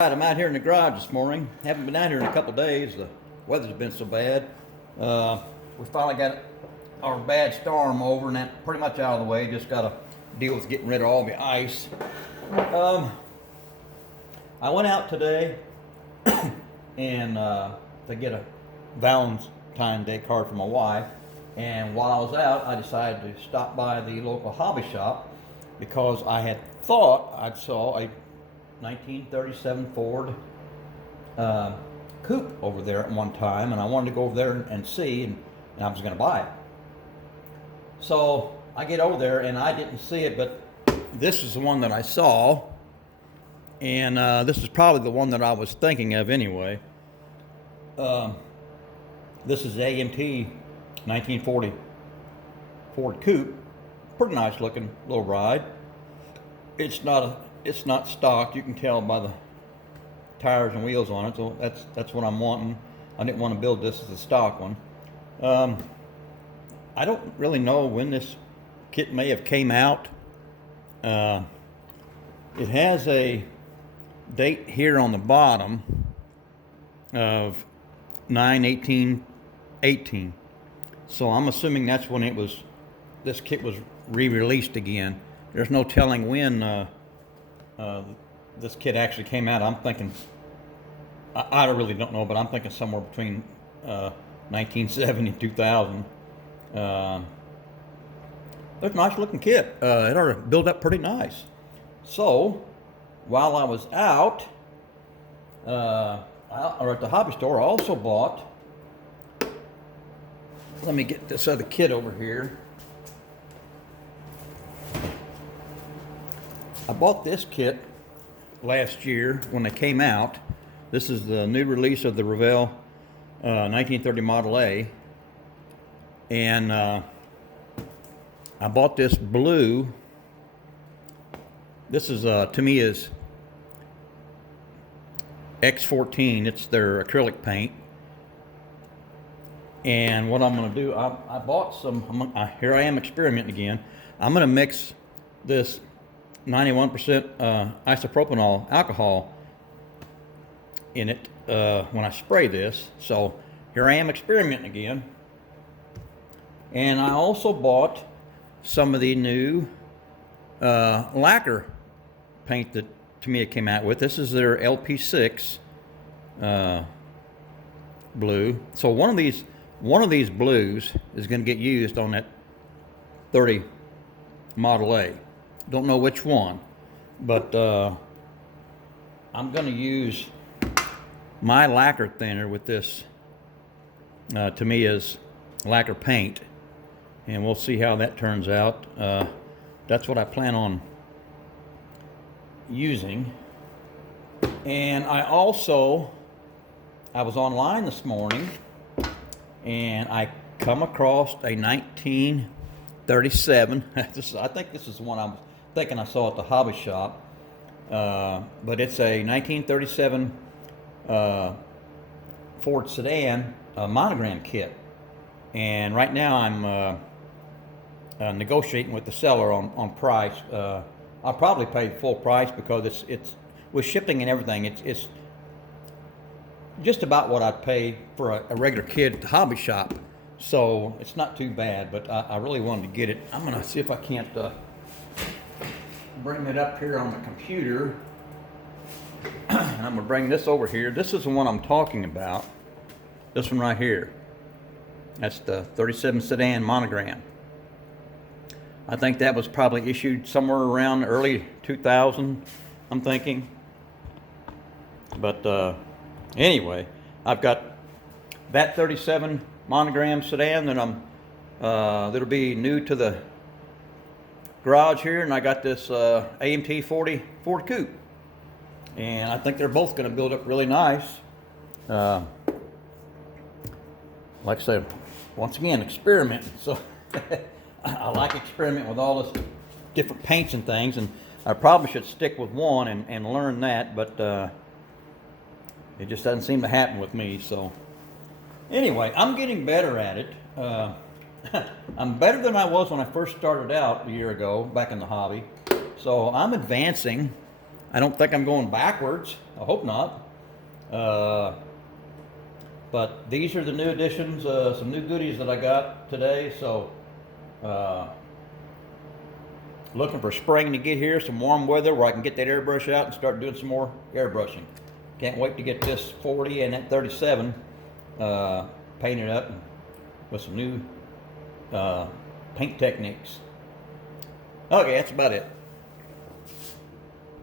Right, I'm out here in the garage this morning. Haven't been out here in a couple days. The weather's been so bad. We finally got our bad storm over and that pretty much out of the way. Just got to deal with getting rid of all the ice. I went out today and to get a Valentine's Day card for my wife. And while I was out, I decided to stop by the local hobby shop because I had thought I saw a 1937 Ford Coupe over there at one time, and I wanted to go over there and see, and I was going to buy it. So I get over there, and I didn't see it, but this is the one that I saw, and this is probably the one that I was thinking of anyway. This is AMT 1940 Ford Coupe. Pretty nice looking little ride. It's not stock. You can tell by the tires and wheels on it. So that's what I'm wanting. I didn't want to build this as a stock one. I don't really know when this kit may have came out. It has a date here on the bottom of 9/18/18. So I'm assuming that's when this kit was re-released again. There's no telling when this kit actually came out. I'm thinking, I really don't know, but I'm thinking somewhere between 1970 and 2000. It's a nice looking kit. It ought to build up pretty nice. So while I was out, or at the hobby store, I also bought, let me get this other kit over here. I bought this kit last year when it came out. This is the new release of the Revell 1930 Model A. And I bought this blue. This is Tamiya's X14. It's their acrylic paint. And what I'm going to do, I bought some, here I am experimenting again. I'm going to mix this 91% isopropanol alcohol in it when I spray this. So here I am experimenting again. And I also bought some of the new lacquer paint that Tamiya came out with. This is their LP6 blue. So one of these blues is going to get used on that 30 Model A. Don't know which one, but I'm going to use my lacquer thinner with this Tamiya's lacquer paint, and we'll see how that turns out. That's what I plan on using. And I was online this morning, and I come across a 1937. I think this is the one I'm thinking I saw at the hobby shop, but it's a 1937 Ford sedan Monogram kit, and right now I'm negotiating with the seller on price. I'll probably pay full price because it's with shipping and everything. It's just about what I'd pay for a regular kit at the hobby shop, so it's not too bad. But I really wanted to get it. I'm gonna see if I can't bring it up here on the computer. And I'm gonna bring this over here. This is the one I'm talking about. This one right here. That's the 37 sedan Monogram. I think that was probably issued somewhere around early 2000, I'm thinking. But anyway, I've got that 37 Monogram sedan that that'll be new to the garage here, and I got this AMT 40 Ford Coupe, and I think they're both going to build up really nice. Like I said, once again, experimenting. So I like experimenting with all this different paints and things, and I probably should stick with one and learn that, but it just doesn't seem to happen with me. So anyway, I'm getting better at it. I'm better than I was when I first started out a year ago back in the hobby. So I'm advancing I don't think I'm going backwards. I hope not. But these are the new additions, some new goodies that I got today. So looking for spring to get here, some warm weather where I can get that airbrush out and start doing some more airbrushing. Can't wait to get this 40 and that 37 painted up with some new paint techniques. Okay, that's about it.